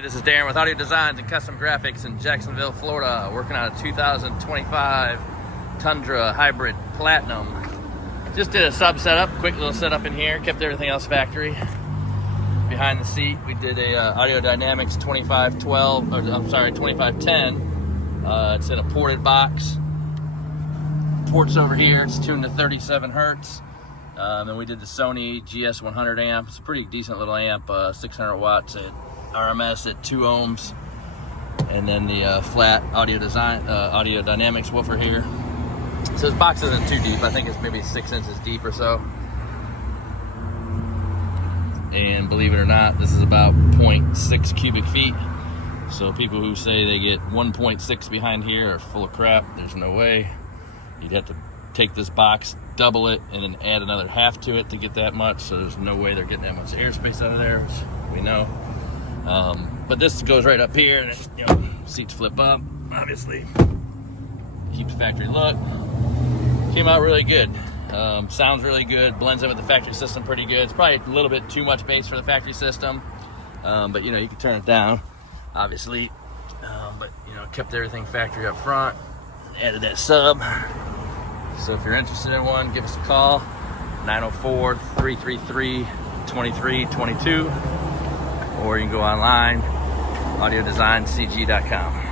Hey, this is Darren with Audio Designs and Custom Graphics in Jacksonville, Florida. Working on a 2025 Tundra Hybrid Platinum. Just did a sub setup, quick little setup in here. Kept everything else factory. Behind the seat, we did a Audio Dynamics 2512, or I'm sorry, 2510. It's in a ported box. Ports over here. It's tuned to 37 hertz. And we did the Sony GS100 amp. It's a pretty decent little amp, 600 watts at RMS at 2 ohms. And then the flat Audio Dynamics woofer here. So this box isn't too deep. I think it's maybe 6 inches deep or so. And believe it or not, this is about 0.6 cubic feet. So people who say they get 1.6 behind here are full of crap. There's no way. You'd have to take this box, double it, and then add another half to it to get that much. So there's no way they're getting that much airspace out of there, which we know. But this goes right up here, and you know, seats flip up. Obviously, keeps factory look. Came out really good. Sounds really good. Blends in with the factory system pretty good. It's probably a little bit too much bass for the factory system, but you know, you can turn it down, obviously. But you know, kept everything factory up front. Added that sub. So if you're interested in one, give us a call, 904-333-2322, or you can go online, audiodesigncg.com.